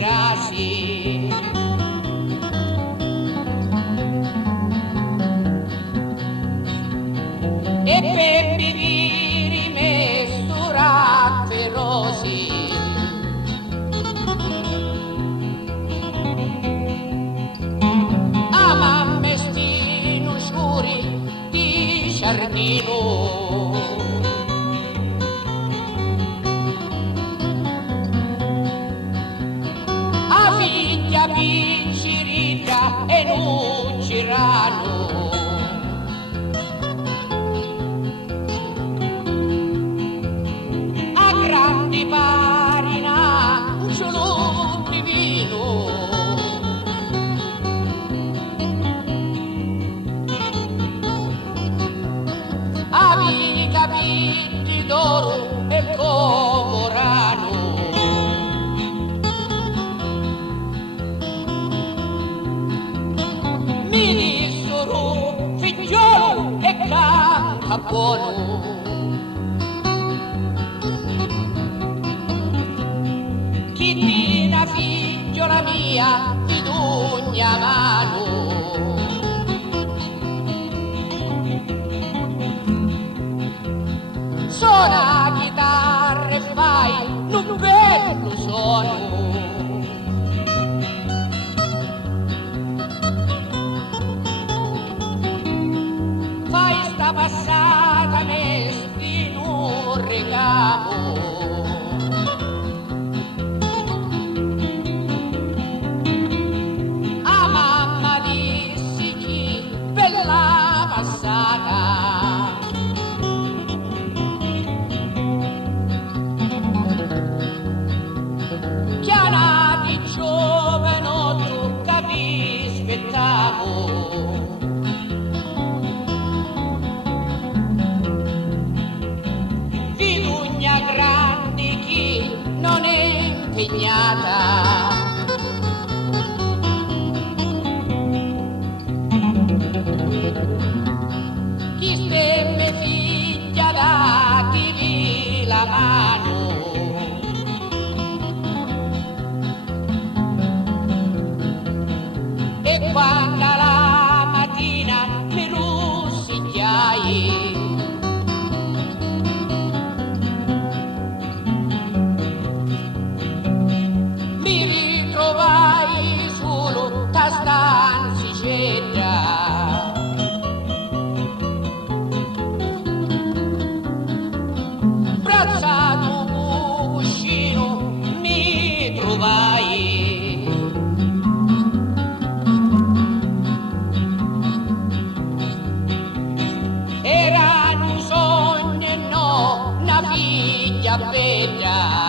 girassi. E per vivere mestura feroci, a mestino scuri di giardino, a figlia piccirita e non girano. Grandi parina, un cielo divino, avevi capiti d'oro e corano, mi dissero figliolo e canta buono. Chittina figliola mia di d'ogna mano, suona chitarra e fai un bello suono. Fai sta passata mesti in un regalo, chianati giovanotto che vi aspettavo, figugna grande chi non è impegnata, chi stemme figlia dativi la mano, e quando la mattina mi russigliai, mi ritrovai solo da stanzicetta, brazzato cuscino mi trovai. Era un sogno e no una figlia bella,